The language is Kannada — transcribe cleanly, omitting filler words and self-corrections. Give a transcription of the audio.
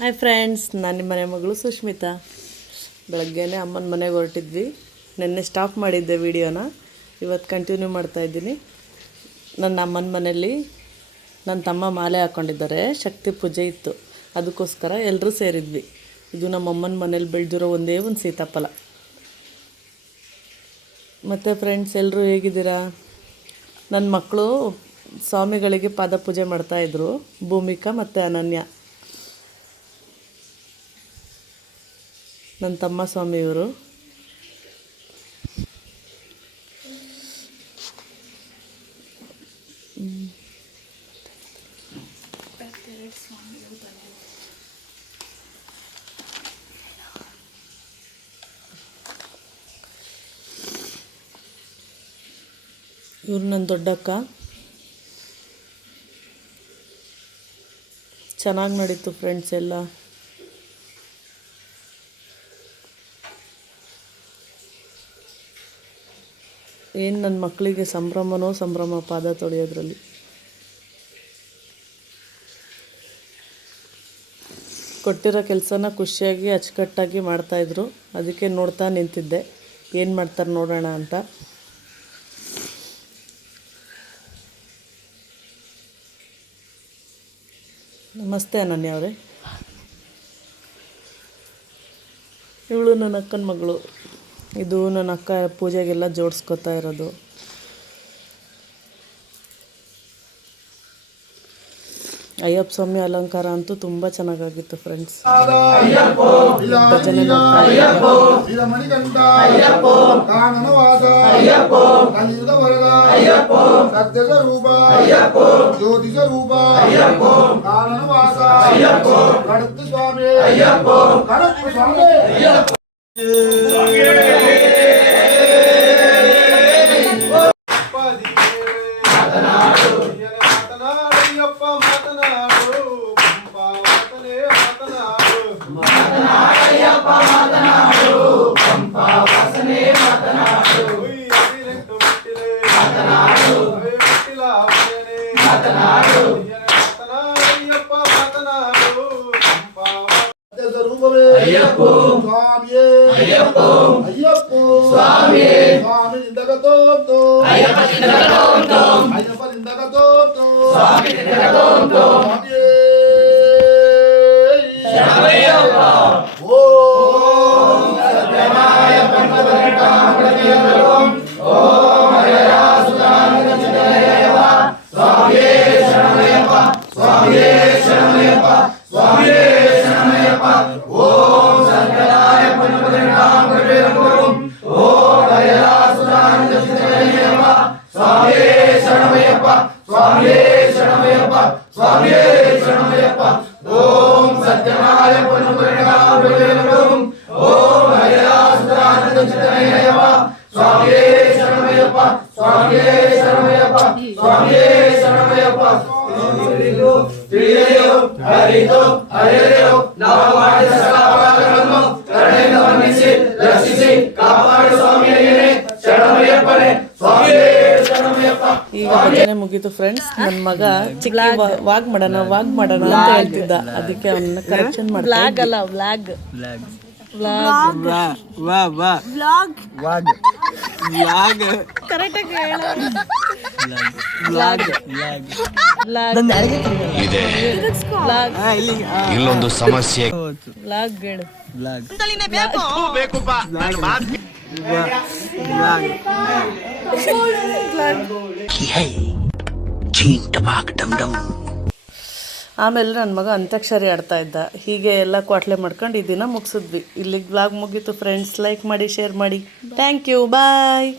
ಹಾಯ್ ಫ್ರೆಂಡ್ಸ್, ನಾನು ನಿಮ್ಮ ಮನೆ ಮಗಳು ಸುಷ್ಮಿತಾ. ಬೆಳಗ್ಗೆನೇ ಅಮ್ಮನ ಮನೆಗೆ ಹೊರಟಿದ್ವಿ. ನಿನ್ನೆ ಸ್ಟಾಪ್ ಮಾಡಿದ್ದೆ ವಿಡಿಯೋನ, ಇವತ್ತು ಕಂಟಿನ್ಯೂ ಮಾಡ್ತಾಯಿದ್ದೀನಿ. ನನ್ನ ಅಮ್ಮನ ಮನೆಯಲ್ಲಿ ನನ್ನ ತಮ್ಮ ಮಾಲೆ ಹಾಕ್ಕೊಂಡಿದ್ದಾರೆ. ಶಕ್ತಿ ಪೂಜೆ ಇತ್ತು, ಅದಕ್ಕೋಸ್ಕರ ಎಲ್ಲರೂ ಸೇರಿದ್ವಿ. ಇದು ನಮ್ಮ ಅಮ್ಮನ ಮನೇಲಿ ಬೆಳೆದಿರೋ ಒಂದೇ ಒಂದು ಸೀತಾಫಲ. ಮತ್ತು ಫ್ರೆಂಡ್ಸ್, ಎಲ್ಲರೂ ಹೇಗಿದ್ದೀರಾ? ನನ್ನ ಮಕ್ಕಳು ಸ್ವಾಮಿಗಳಿಗೆ ಪಾದ ಪೂಜೆ ಮಾಡ್ತಾಯಿದ್ರು, ಭೂಮಿಕಾ ಮತ್ತು ಅನನ್ಯ. ನನ್ನ ತಮ್ಮ ಸ್ವಾಮಿಯವರು. ಇವ್ರು ನನ್ನ ದೊಡ್ಡಕ್ಕ. ಚೆನ್ನಾಗಿ ನಡೀತು ಫ್ರೆಂಡ್ಸ್ ಎಲ್ಲ. ಏನು ನನ್ನ ಮಕ್ಕಳಿಗೆ ಸಂಭ್ರಮ ಪಾದ ತೊಳೆಯೋದ್ರಲ್ಲಿ. ಕೊಟ್ಟಿರೋ ಕೆಲಸನ ಖುಷಿಯಾಗಿ ಅಚ್ಚುಕಟ್ಟಾಗಿ ಮಾಡ್ತಾಯಿದ್ರು. ಅದಕ್ಕೆ ನೋಡ್ತಾ ನಿಂತಿದ್ದೆ, ಏನು ಮಾಡ್ತಾರೆ ನೋಡೋಣ ಅಂತ. ನಮಸ್ತೆ ಅನನ್ಯ ಅವರೇ. ಇವಳು ನನ್ನ ಅಕ್ಕನ ಮಗಳು. ಇದು ನನ್ನ ಅಕ್ಕ ಪೂಜೆಗೆಲ್ಲ ಜೋಡಿಸ್ಕೊತಾ ಇರೋದು. ಅಯ್ಯಪ್ಪ ಸ್ವಾಮಿ ಅಲಂಕಾರ ಅಂತೂ ತುಂಬ ಚೆನ್ನಾಗಾಗಿತ್ತು ಫ್ರೆಂಡ್ಸ್. ಭಜನೆ ಈಗ ಭಜನೆ ಮುಗೀತು ಫ್ರೆಂಡ್ಸ್. ನನ್ನ ಮಗ ಚಿಕ್ಕ ವಾಗ್ ಮಾಡೋಣ ಅಂತ ಹೇಳ್ತಿದ್ದ, ಅದಕ್ಕೆ ಅವನ್ನ ಕರೆಕ್ಷನ್ ಮಾಡ್ತಾರೆ. ಇಲ್ಲೊಂದು ಸಮಸ್ಯೆ. ಆಮೇಲೆ ನನ್ನ ಮಗ ಅಂತ್ಯಾಕ್ಷರಿ ಆಡ್ತಾ ಇದ್ದ. ಹೀಗೆ ಎಲ್ಲ ಕ್ವಾಟ್ಲೆ ಮಾಡ್ಕೊಂಡು ಈ ದಿನ ಮುಗಿಸಿದ್ವಿ. ಇಲ್ಲಿಗೆ ವ್ಲಾಗ್ ಮುಗೀತು ಫ್ರೆಂಡ್ಸ್. ಲೈಕ್ ಮಾಡಿ, ಶೇರ್ ಮಾಡಿ. Thank you, bye.